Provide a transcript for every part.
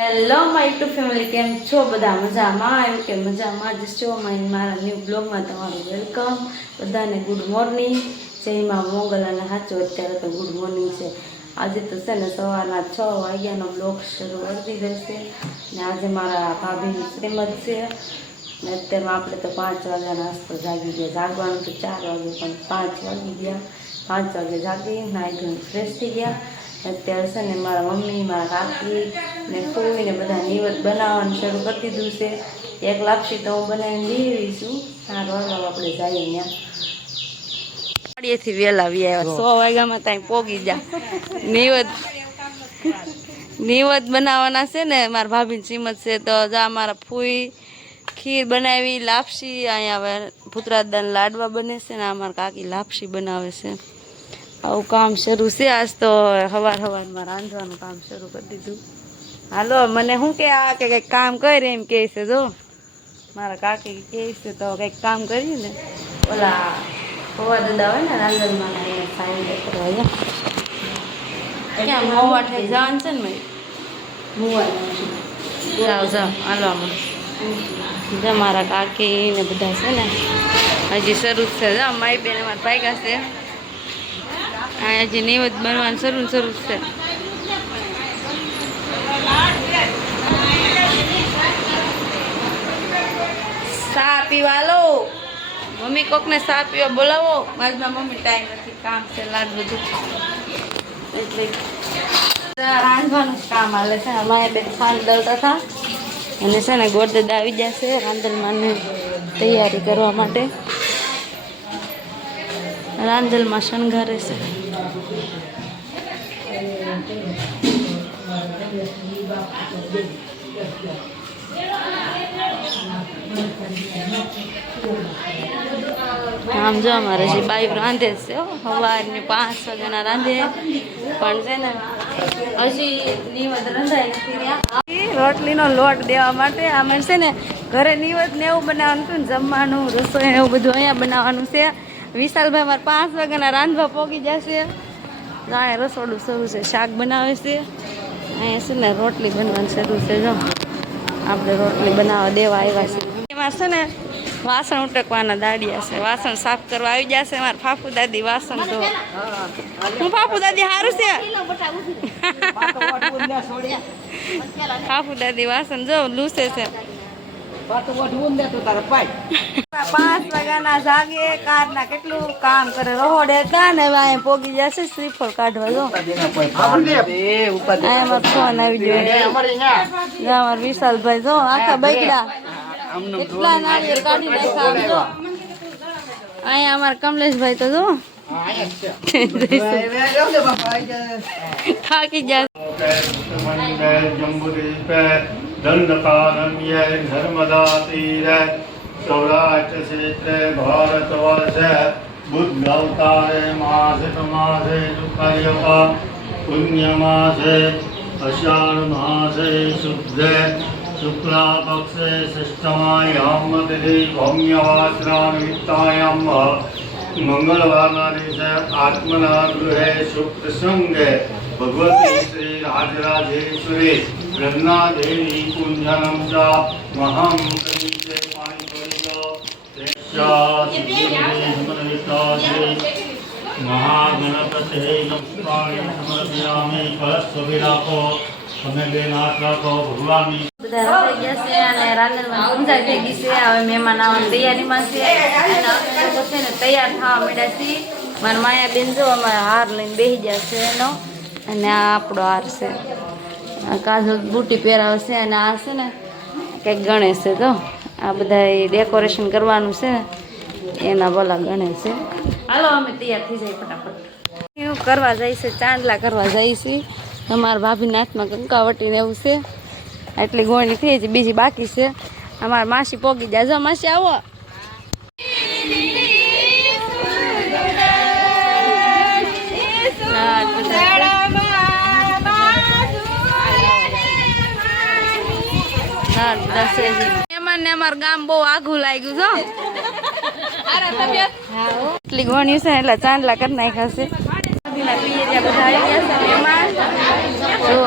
Hello my YouTube family, કેમ છો બધા? મજામાં? આવ્યું કે મજામાં જ છો? મારા ન્યૂ બ્લોગમાં તમારું વેલકમ. બધાને ગુડ મોર્નિંગ. જયમાં મોગલ અને સાચો અત્યારે તો ગુડ મોર્નિંગ છે. આજે તો છે ને સવારના 6 વાગ્યાનો બ્લોગ શરૂ કરી દીધો છે ને આજે મારા ભાભીની શ્રીમત છે ને અત્યારમાં આપણે તો 5 વાગ્યા નાસ્તો જાગી ગયા. જાગવાનું તો 4 વાગે પણ 5 વાગી ગયા. 5 વાગે જાગી નાઈ ધોઈને ફ્રેશ થઈ ગયા. અત્યારે છે ને મારા મમ્મી, મારા કાકી ને ફૂઈ ને બધા નિવેદ બનાવવાનું શરૂ કરી દીધું છે. એક લાપસી તો હું બનાવીને દેવી છું. 4 વાગ્યા આપણે જઈએ ત્યાં વાડીએથી વહેલા આવી આવ્યા. 100 વાગ્યામાં ત્યાં પોગી જા. નિવેદ બનાવવાના છે ને મારા ભાભીની શ્રીમત છે તો જા મારા ફૂઈ ખીર બનાવી, લાપસી અહીંયા ભૂતરાદાના લાડવા બને છે ને અમારા કાકી લાપસી બનાવે છે. આવું કામ શરૂ છે. આજ તો સવારમાં રાંધવાનું કામ શરૂ કરી દીધું. હાલો મને શું કે આ કે કંઈક કામ કરે એમ કહે છે. જો મારા કાકી કહે છે તો કંઈક કામ કર્યું ને ઓલા હોવા દાદા હોય ને રાંધણમાં સાઈન કરવા ક્યાં મોવા થઈ જવાનું છે ને જાઓ જાઓ હાલવામાં જા મારા કાકી ને બધા છે ને હજી શરૂ છે. જા મારી બેન અમારા ભાગ્યા છે હજી નિવેદ બનવાનું શરૂ છે. ચા પીવા લો મમ્મી, કોકને ચા પીવા બોલાવો. મારી મમ્મી ટાઈમ નથી, કામ છે લાડ બધું એટલે રાંધવાનું કામ હાલે છે. અમારે બેન ખાંડ દળતા હતા અને છે ને ગોળદાદા આવી જશે રાંધણમાં તૈયારી કરવા માટે. રાંધણમાં શણગારે છે. આમ જો અમારે જે બાઈ રાંધે છે સવારની 5 વાગ્યાના રાંધે પણ છે ને હજી નિવેદ રંધાય નથી. રોટલીનો લોટ દેવા માટે અમે છે ને ઘરે નિવેદ ને એવું બનાવવાનું હતું ને જમવાનું રસોઈ એવું બધું અહીંયા બનાવવાનું છે. વિશાલભાઈ મારે 5 વાગ્યાના રાંધવા પોગી જશે. અહીંયા રસોડું શરૂ છે, શાક બનાવે છે. અહીંયા છે ને રોટલી બનવાનું શરૂ છે. જો આપણે રોટલી બનાવવા દેવા આવ્યા છે. એમાં છે ને વાસણ ઉટકવાના દાડિયા છે. વાસણ સાફ કરવા આવી જશે મારા ફાફુ દાદી. વાસણ તો હું ફાફુ દાદી સારું છે. ફાફુ દાદી વાસણ જો લૂસે છે. 5 વાગ્યાના જાગે કારના કેટલું કામ કરે. રહોડે હતા ને હવે પોગી જશે શ્રીફળ કાઢવા. જો અમારો ફોન આવી ગયો. અમારા વિશાલભાઈ જો આખા બગડા કેટલા નાળિયેર કાઢી નાખ્યા. જો અહીંયા અમારા કમલેશભાઈ તો જો થાકી જાય. दंडकारण्य नर्मदा तीर सौराष्ट्र क्षेत्र भारत वर्ष बुद्ध अवतारे मासे शुक्ल पुण्य मासे आषाढ़ मासे शुद्ध शुक्ला पक्षे षष्ठमायाम तिथि भौम्यवासनानिमित्तायाम मंगलवार आत्मना गृहे शुक्र संगे भगवती श्री राजराजेश्वरी ब्रह्मा देवी कुंजनम चा महम करीते पानी परितो महागणपते नमस्कार समर्पयामि कलश विराको તમે બે નાથ રાખો ભગવાનની બધા રસોઈ ગયા છે અને રાંધણમાં ઊંઝા થઈ ગઈ છે. હવે મહેમાન આવવાની તૈયારીમાં છે અને અમે લોકો છે ને તૈયાર થવા માંડ્યા છીએ. મારા માયા બેન જો અમારા હાર લઈને બેસી ગયા છે એનો અને આ આપણો હાર છે. કાજલ બુટી પહેરાવશે અને આ છે ને કંઈક ગણેશ છે. તો આ બધા ડેકોરેશન કરવાનું છે ને એના ભલા ગણેશ છે. હાલો અમે તૈયાર થઈ જાય ફટાફટ. એવું કરવા જાય છે, ચાંદલા કરવા જાય છે. અમારા ભાભીના હાથમાં કંકાવટીને એવું છે. એટલી ગોળણી થઈ છે, બીજી બાકી છે. અમારા માસી પોગી જાય. જો માસી આવો. અમારું ગામ બહુ આઘું લાગ્યું છો. એટલી ગોળણી છે એટલે ચાંદલા કરી નાખ્યા છે. બધા આવી ગયા છે. એમાં જો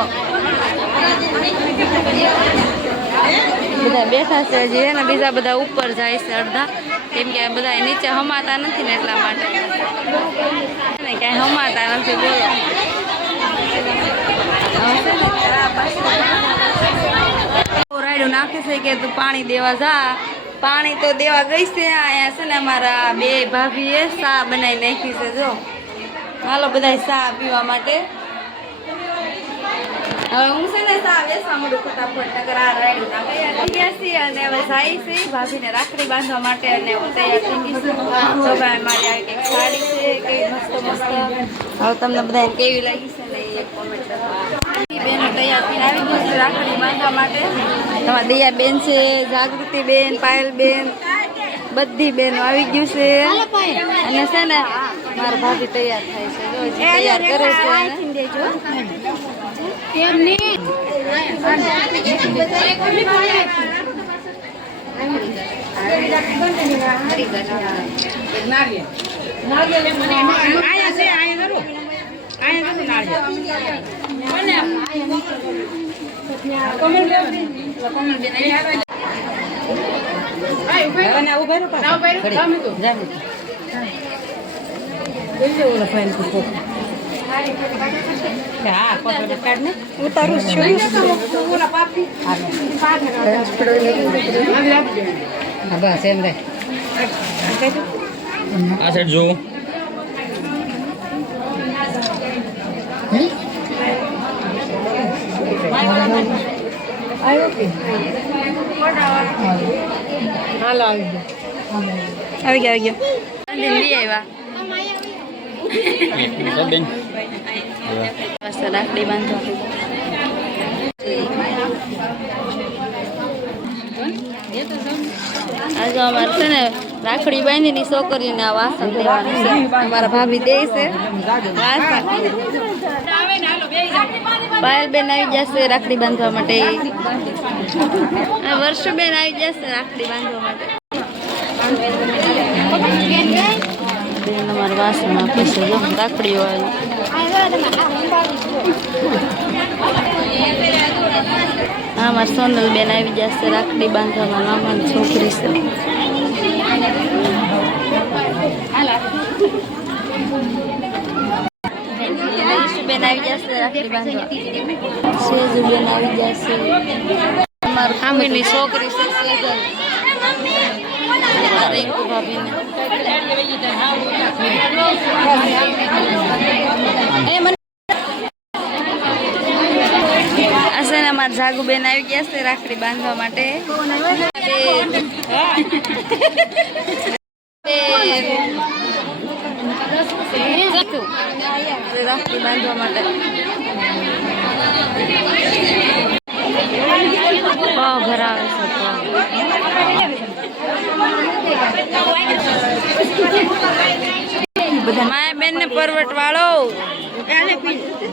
બેઠા છે હજી હે ને બીજા બધા ઉપર જાય છે અડધા કેમ કે બધા નીચે હમાતા નથી ને એટલા માટે ને ક્યાંય હમાતા નથી બોલો રાયડું નાખે છે કે તું પાણી દેવા જા પાણી તો દેવા ગઈ છે અહીંયા છે ને અમારા બે ભાભીએ ચા બનાવી નાખી છે જો હાલો બધા ચા પીવા માટે હવે હું છે ને ચા વેચવા મળું ફટાફટ નગર આ રાયડું નાખી ગયા છીએ અને હવે જાય છે ભાભીને રાખડી બાંધવા માટે અને હું તૈયાર થઈ ગઈ છું તો ભાઈ મારી આવી કંઈક સાડી છે કેવી મસ્ત મસ્ત હવે તમને બધાને કેવી લાગી છે ને એ કોમેન્ટ બેનો તૈયાર થઈને આવી ગઈ છે રાખડી બાંધવા માટે તમારા દયા બેન છે જાગૃતિ બેન પાયલ બેન બધી બેનો આવી ગયું છે અને છે ને મારા ભાભી તૈયાર થાય છે જો હજી તૈયાર કરે ઉતારું છું બસ એમ રે આ સાઈડ જોવો હાલો આવી ગયો લઈ આવ્યા રાખડી બાંધવા આજે અમારે છે ને રાખડી બાંધીની છોકરીને આ વાસણ લેવાનું છે અમારા ભાભી દે છે વાસણ પાયલબેન આવી જશે રાખડી બાંધવા માટે વર્ષબેન આવી જશે રાખડી બાંધવા માટે બેન અમારે વાસણ આપે છે જો રાખડી વાળું હા મારા સોનલ બેન આવી જશે રાખડી બાંધવામાં મામાની છોકરી છે બેન આવી જશે રાખડી બાંધવા સેજુ બેન આવી જશે અમારા ખામીની છોકરી છે સેજલ રિંકુ ભાભીને ને અમારા જાગુબેન આવી ગયા છે રાખડી બાંધવા માટે રાખડી બાંધવા માટે ભરાવે છે બધા માયા બેન ને પરવટ વાળો